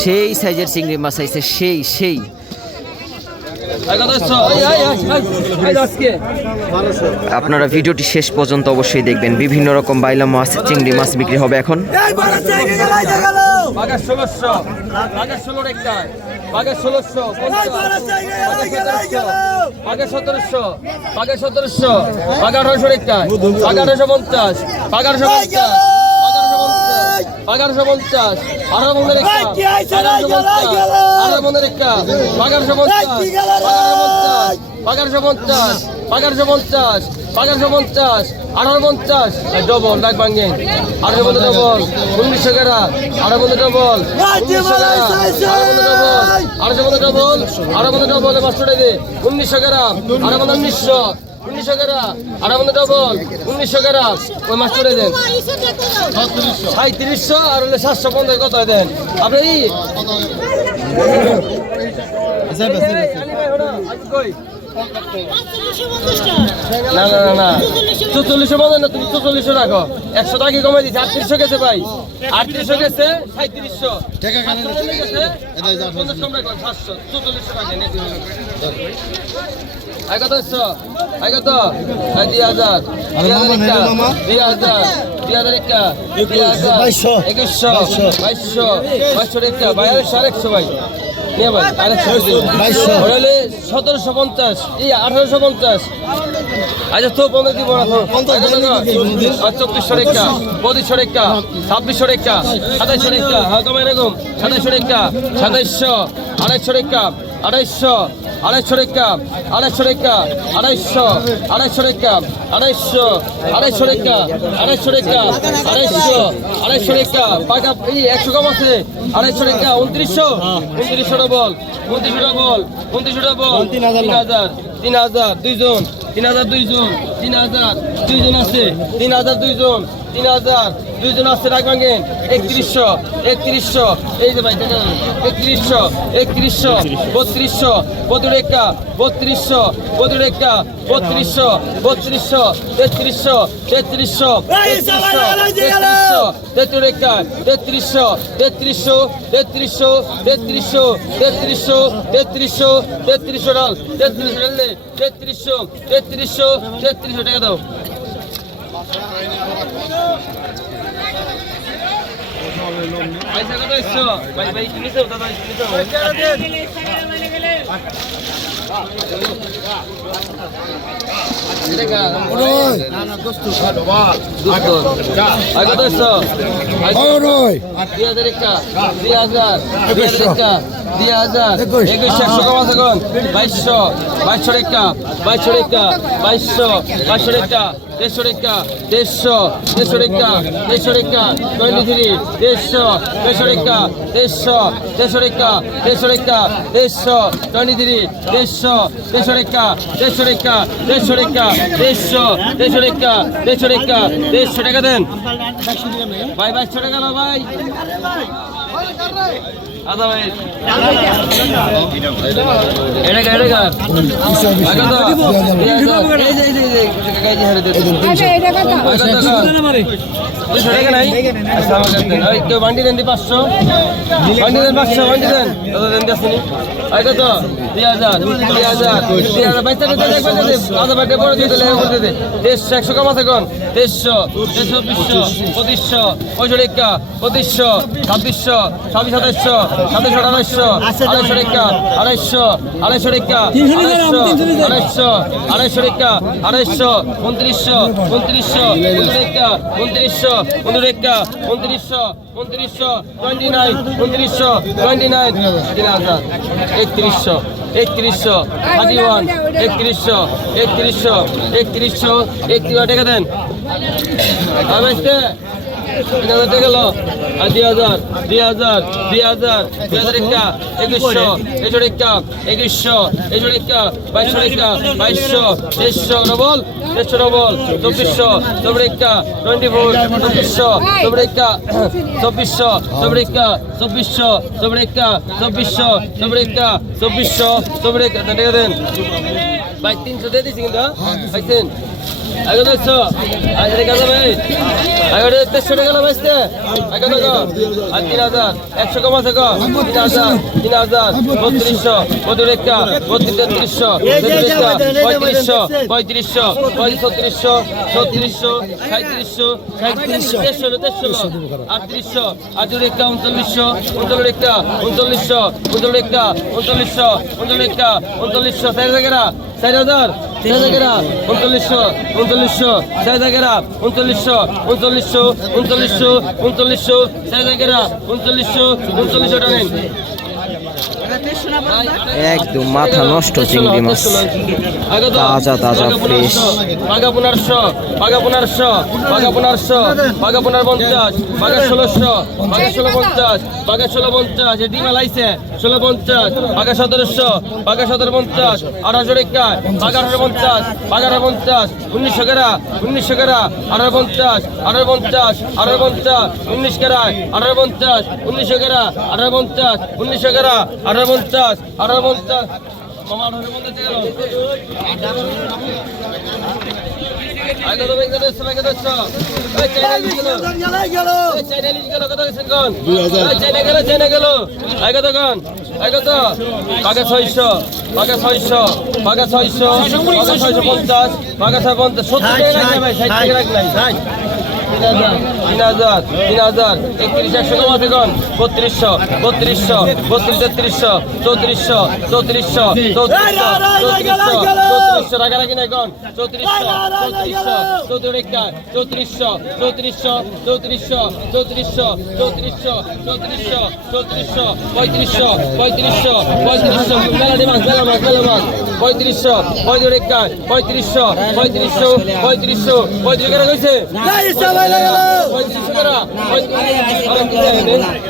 সেই সাইজের চিংড়ি মাছ আইছে, সেই সেই। আপনারা ভিডিওটি শেষ পর্যন্ত অবশ্যই দেখবেন। বিভিন্ন রকম বাইলা মাছ, চিংড়ি মাছ বিক্রি হবে এখন। সতেরোশো পঞ্চাশ। বাগারশো পঞ্চাশ আঠারো বন্ধের একটা আঠারো বন্ধের একটা বাগারশো পঞ্চাশ বাগারশো পঞ্চাশ বাগারশো পঞ্চাশ বাগারশো পঞ্চাশ আঠারো পঞ্চাশ ডবল ডাক ভাঙ্গে আঠারো বন্ধে ডবল উনিশশো গেরা আঠারো বন্ধে ডবল উনিশশো গেরা আঠারো বন্ধে ডবল আঠারো বন্ধে ডবল পাঁচশো দে। উনিশশো গেরা আঠারো বন্ধে উনিশশো। উনিশশো গেরা আঠারো বন্ধে ডবল উনিশশো গেরা ওই মাছ করে দেন। সাঁত্রিশশো আর হলে সাতশো পঞ্চাশ কত দেন? আপনি না না না না। চুচল্লিশশো বন্ধ না তুমি চুচল্লিশশো রাখো। একশো টাকা কমাই দিচ্ছে আটত্রিশশো গেছে ভাই। আটত্রিশশো গেছে সাঁত্রিশশো সাতশো। আই কত একশো আই কত আই দুই হাজার দুই হাজার দুই হাজার একটা দুই হাজার একুশশো বাইশশো। একটা নিয়ে ভাই। আরেকশো বাইশশো। হলে সতেরোশো পঞ্চাশ এই আঠারোশো পঞ্চাশ। আচ্ছা তো পনেরো দিব না চব্বিশশো রেখা পঁচিশশো রেখা ছাব্বিশশো রেখা সাতাইশশো রেখা হ্যাঁ কমে। এরকম সাতাইশশো রেখা সাতাইশশো আড়াইশো রেখা আড়াইশো আড়াইশো রেখা আড়াইশো রেখা আড়াইশো আড়াইশো রেখা আড়াইশো আড়াইশো রেখা আড়াইশো রেখা আড়াইশো আড়াইশো রেখা পাকা এই একশো কম আছে আড়াইশো রেখা উনত্রিশশো উনত্রিশশো ডবল উনত্রিশশো ডবল উনত্রিশশো ডবল তিন হাজার তিন হাজার দুইজন তিন হাজার দুইজন তিন হাজার দুইজন আছে তিন হাজার দুইজন তিন হাজার। দুইজন আছে রাখ ভাঙেন। একত্রিশশো একত্রিশশো। এই যে ভাই একত্রিশশো একত্রিশশো বত্রিশশো বত্রিশা বত্রিশশো বত্রিশা বত্রিশশো বত্রিশশো তেত্রিশশো তেত্রিশশো তেত্রিশশো তেত্রিশা তেত্রিশশো তেত্রিশশো তেত্রিশশো তেত্রিশশো তেত্রিশশো তেত্রিশশো তেত্রিশশো ডাল তেত্রিশশো তেত্রিশশো তেত্রিশশো তেত্রিশশো টাকা দাও। দুই হাজার একটা দুই হাজার দুই হাজার একটা দুই হাজার একুশশো একশো কম আছে কোন বাইশশো বাইশশো রেখা বাইশশো রেখা বাইশশো বাইশশো রেখা দেড়শো রেখা দেড়শো দেড়শো রেখা দেড়শো রেখা টোয়েন্টি থ্রি দেড়শো দেড়শো রেখা দেড়শো দেড়শো রেখা দেড়শো রেখা দেড়শো টোয়েন্টি থ্রি দেড়শো দেড়শো রেখা দেড়শো রেখা দেড়শো রেখা দেড়শো দেড়শো রেখা দেড়শো রেখা দেড়শো টাকা দেন ভাই বাইশশো টাকা ভাই আদা ভাই এটা এটা এই যে এই যে। হারে দুশো টাকা নাই আচ্ছা ওই কেউ বান্ডি দেন দি পাঁচশো? বান্ডি দেন পাঁচশো বান্ডি দেন। দাদা দেন দি আসেনি। ওই কত দুই হাজার দুই হাজার দুই হাজার। বাইশ টাকা দেন একবার দে আধা বাটে বড় দিয়ে দিলে করে দে দেড়শো একশো কম আছে কোন? দেড়শো দেড়শো বিশশো পঁচিশশো পঁয়ষট্টি একা পঁচিশশো ছাব্বিশশো ছাব্বিশ সাতাইশশো সাতাইশশো আড়াইশো আড়াইশো রেখা আড়াইশো আড়াইশো রেখা আড়াইশো আড়াইশো আড়াইশো রেখা আড়াইশো উনত্রিশশো উনত্রিশশো রেখা উনত্রিশশো উনরেখা উনত্রিশশো উনত্রিশশো টোয়েন্টি নাইন উনত্রিশশো টোয়েন্টি নাইন তিন হাজার, একত্রিশশো একত্রিশশো ওয়ান, একত্রিশশো একত্রিশশো একত্রিশশো, একত্রিশ টাকা দেন। আমি তিন হাজার টাকা গেল? দুই হাজার দুই হাজার দুই হাজার দুই হাজার একটা, একুশশো একুশশো একটা, একুশশো একুশশো একটা, বাইশশো একটা, বাইশশো, তেইশশো, ডবল তেইশশো ডবল চব্বিশশো চব্বিশ একটা টোয়েন্টি ফোর চব্বিশশো চব্বিশ একটা চব্বিশশো চব্বিশ একটা চব্বিশশো চব্বিশ একটা চব্বিশশো চব্বিশ একটা চব্বিশশো চব্বিশ একটা টাকা দেন। ভাই তিনশো দিয়ে দিচ্ছি কিন্তু হ্যাঁ? পাইছেন আগে দেখছ আজ রেখা যাবে আগে তেরোশো টাকা গেল বেচতে আগে দেখো আর তিন হাজার। একশো কম আছে তিন হাজার তিন হাজার বত্রিশশো বত্রিশ বত্রিশ তেত্রিশশো তেত্রিশটা পঁয়ত্রিশশো পঁয়ত্রিশশো পঁয়ত্রিশশো, ছত্রিশশো সাঁত্রিশশো সাঁত্রিশশো দেড়শো দেড়শো আটত্রিশশো আটত্রিশ একটা উনচল্লিশশো উনচল্লিশ একটা উনচল্লিশশো উনচল্লিশ একটা উনচল্লিশশো উনচল্লিশ একটা উনচল্লিশশো চার হাজার চার হাজার চার হাজার উনচল্লিশশো উনচল্লিশশো চার হাজার উনচল্লিশশো উনচল্লিশশো উনচল্লিশশো উনচল্লিশশো চার হাজার উনচল্লিশশো উনচল্লিশশো টাকা একদম মাথা নষ্ট চিংড়ি মাছ তাজা তাজা ফ্রেশ পাগা পনেরোশো পাগা পনেরোশো পাগা পনেরোশো পাগা পনেরো পঞ্চাশ পাগা ষোলোশো পাগা ষোলো পঞ্চাশ পাগা ষোলো পঞ্চাশ এটি মেলাইছে ষোলো পঞ্চাশ পাগা সতেরোশো পাগা সতেরো পঞ্চাশ আঠারোশো রেখা পাগা আঠারো পঞ্চাশ পাগা আঠারো পঞ্চাশ উনিশশো কেরা উনিশশো কেরা আঠারো পঞ্চাশ আঠারো পঞ্চাশ আঠারো পঞ্চাশ উনিশ কেরা আঠারো পঞ্চাশ উনিশশো কেরা আঠারো পঞ্চাশ উনিশশো কেরা আঠারো আঠারো পঞ্চাশ আঠারো পঞ্চাশ। মামা আঠারো পঞ্চাশ পাকে ছয়শো পাকে ছয়শো পাকে ছয়শো পাকে ছয়শো পঞ্চাশ পাকে ছয় পঞ্চাশ। সত্তর টাকা ভাই ষাট টাকা রাখলাই তিন হাজার তিন হাজার একত্রিশ একশো কমাতে বত্রিশশো বত্রিশশো বত্রিশ তেত্রিশশো চৌত্রিশশো চৌত্রিশশো চৌত্রিশশো চৌত্রিশশো চৌত্রিশশো রাখি না কোন চৌত্রিশশো চৌত্রিশশো চৌত্রিশটা চৌত্রিশশো চৌত্রিশশো চৌত্রিশশো চৌত্রিশশো চৌত্রিশশো চৌত্রিশশো চৌত্রিশশো পঁয়ত্রিশশো পঁয়ত্রিশশো পঁয়ত্রিশশো মেলাডি মাছ মেলা মাছ মেলা মাছ পঁয়ত্রিশশো পঁয়ত্রিশটা পঁয়ত্রিশশো পঁয়ত্রিশশো পঁয়ত্রিশশো পঁয়ত্রিশ টাকা কইছে পঁয়ত্রিশশো টাকা পঁয়ত্রিশ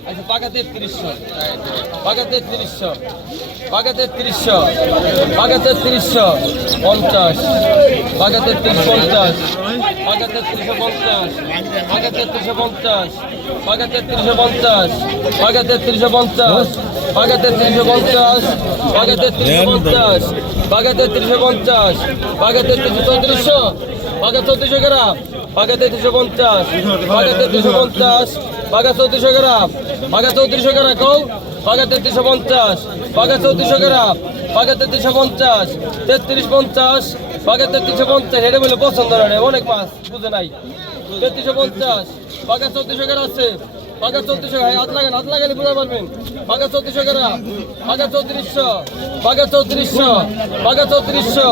আচ্ছা পাকা তেত্রিশশো পাকা তেত্রিশশো পাকা তেত্রিশশো পাকা তেত্রিশশো পঞ্চাশ পাকা তেত্রিশ পঞ্চাশ পাকা তেত্রিশশো পঞ্চাশ পাকা তেত্রিশশো পঞ্চাশ পাকা তেত্রিশশো পঞ্চাশ পাকা তেত্রিশশো পঞ্চাশ পাকা তেত্রিশশো পঞ্চাশ পাকা তেত্রিশশো পঞ্চাশ পাকা তেত্রিশশো পঞ্চাশ পাকা তেত্রিশশো চৌত্রিশশো পাকা চৌত্রিশশো গ্রাম পাকা তেত্রিশশো পঞ্চাশ পাকা তেত্রিশশো পঞ্চাশ পাকা চৌত্রিশশো গ্রাম পাকা চৌত্রিশশো গ্রাম কৌ? পাকা তেত্রিশশো পঞ্চাশ পাকা চৌত্রিশশো গ্রাম পাকা তেত্রিশশো পঞ্চাশ, তেত্রিশ পঞ্চাশ পাকা তেত্রিশশো পঞ্চাশ, এটা বলে পছন্দ না অনেক মাছ, বুঝে নাই। তেত্রিশশো পঞ্চাশ পাকা চৌত্রিশশো গ্রাম আছে। পাকা চৌত্রিশশো হাত লাগান, হাত লাগালে বুঝতে পারবেন। পাকা চৌত্রিশশো গ্রাম পাকা চৌত্রিশশো পাকা চৌত্রিশশো পাকা চৌত্রিশশো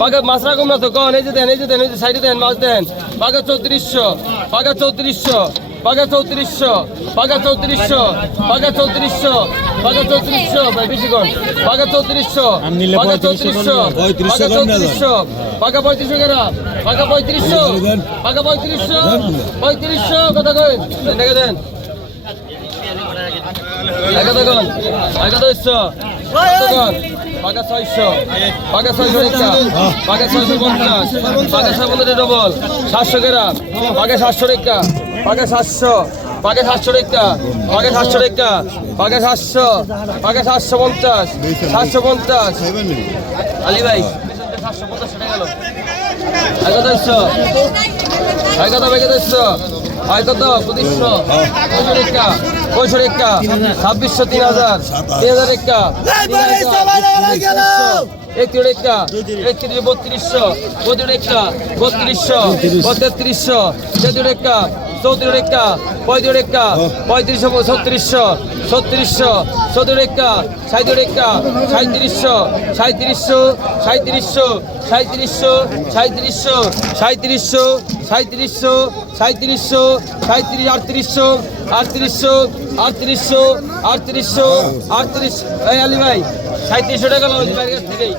পাকা মাছ রাখুন না তো, কন, এই যে দেন, এই যে দেন, এই যে সাইডে দেন, মাছ দেন। পাকা চৌত্রিশশো পাকা চৌত্রিশশো পাগা চৌত্রিশশো পাগা চৌত্রিশশো পাগা চৌত্রিশশো পাগা চৌত্রিশশো বেশি কম পাগা চৌত্রিশশো পাগা চৌত্রিশশো পাগা চৌত্রিশশো পাগা পঁয়ত্রিশশো কেন পাগা পঁয়ত্রিশশো পাগা পঁয়ত্রিশশো পঁয়ত্রিশশো কথা কই? দেখে দেন। একাদগণ একাদশ একাদগণ পাকা ছয়শো পাকা ছয়শো একটা পাকা ছয়শো পঞ্চাশ পাকা সাবলের ডবল সাতশো গ্রাম পাকা সাতশো একটা। পাকা সাতশো পাকা সাতশো একটা পাকা সাতশো একটা পাকা সাতশো পাকা সাতশো পঞ্চাশ সাতশো পঞ্চাশ। আলী ভাই সাতশো পঞ্চাশ টাকা গেল। আয় কত পঁচিশশো পঁয়ষট্টি ছাব্বিশশো তিন হাজার তিন হাজার একটা একত্রিশ একটা একত্রিশ বত্রিশশো বত্রিশ একটা বত্রিশশো তেত্রিশশো তেত্রিশ চৌত্রিশ একটা পঁয়ত্রিশ একটা পঁয়ত্রিশশো, ছত্রিশশো ছত্রিশশো, চৌত্রিশ একটা সাঁত্রিশ একটা সাঁত্রিশশো সাঁত্রিশশো সাঁত্রিশশো সাঁত্রিশশো সাঁত্রিশশো সাঁত্রিশশো সাঁত্রিশশো সাঁত্রিশশো সাঁত্রিশ আটত্রিশশো আটত্রিশশো আটত্রিশশো আটত্রিশশো, আটত্রিশ আলী ভাই সাঁত্রিশশো টাকা লোক থেকেই।